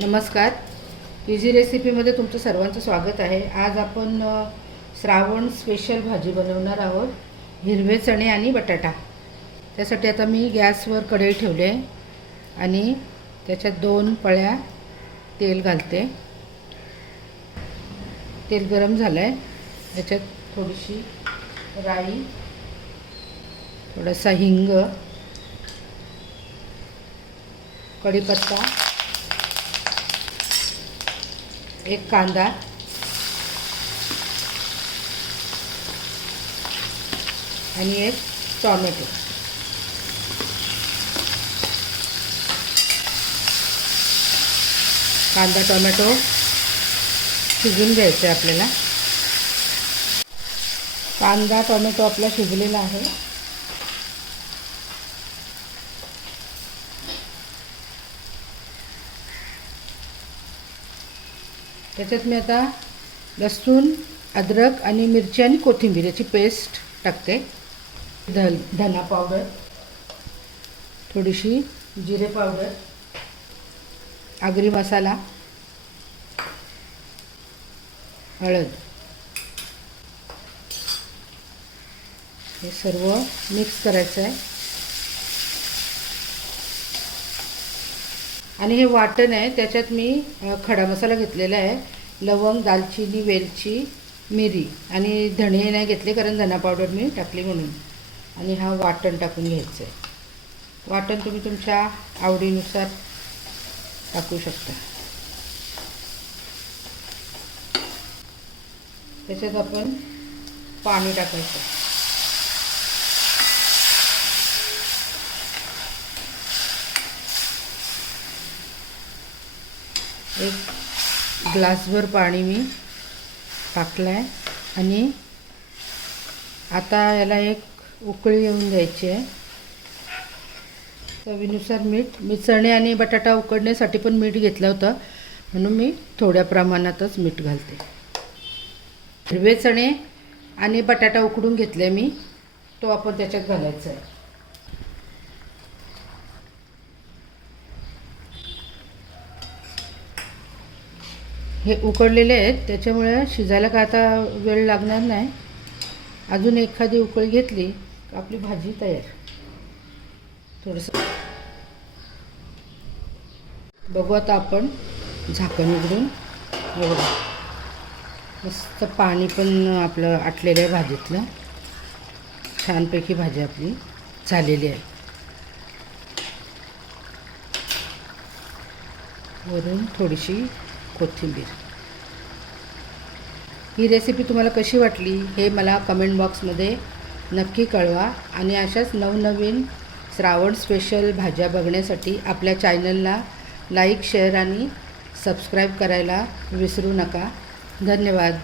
नमस्कार. इझी रेसिपीमध्ये तुमचं सर्वांचं स्वागत आहे. आज आपण श्रावण स्पेशल भाजी बनवणार आहोत. हिरवे चणे आणि बटाटा. त्यासाठी आता मी गॅसवर कढई ठेवले आणि त्याच्यात दोन पळ्या तेल घालते. तेल गरम झालं आहे त्याच्यात थोडीशी राई थोडासा हिंग कढीपत्ता एक कांदा. आणि एक टॉमॅटो. कांदा टोमॅटो शिजून घ्यायचं आहे आपल्याला. कांदा टोमॅटो आपला शिजलेला आहे. त्याच्यात मी आता लसूण अद्रक आणि मिरची आणि कोथिंबीर याची पेस्ट टाकते. धल धना पावडर थोडीशी जिरे पावडर आगरी मसाला हळद. हे सर्व मिक्स करायचं आहे आणि हे वाटण आहे त्याच्यात मी खडा मसाला घेतलेला आहे लवंग दालचिनी वेलची मिरी आणि धणे नाही घेतले कारण धना पावडर मी टाकली म्हणून. आणि हा वाटण टाकून घ्यायचं आहे. वाटण तुम्ही तुमच्या आवडीनुसार टाकू शकता. त्याच्यात आपण पाणी टाकायचं. एक ग्लासभर पाणी मी टाकलं आहे आणि आता याला एक उकळी येऊन द्यायची आहे. चवीनुसार मीठ मी चणे आणि बटाटा उकडण्यासाठी पण मीठ घेतलं होतं. म्हणून मी थोड्या प्रमाणातच मीठ घालते. हिरवे चणे आणि बटाटा उकडून घेतले मी. तो आपण त्याच्यात घालायचा आहे. हे उकडलेले आहेत त्याच्यामुळे शिजायला का आता वेळ लागणार नाही. अजून एखादी उकळी घेतली आपली भाजी तयार. थोडंसं बघू आता आपण झाकण उघडून. बघू. मस्त पाणी पण आपलं आटलेलं आहे भाजीतलं. छानपैकी भाजी आपली झालेली आहे. वरून थोडीशी कोथिंबीर. ही रेसिपी तुम्हाला कशी वाटली हे मला कमेंट बॉक्समध्ये नक्की कळवा आणि अशाच नवनवीन श्रावण स्पेशल भाज्या बघण्यासाठी आपल्या चॅनलला लाईक शेअर आणि सबस्क्राईब करायला विसरू नका. धन्यवाद.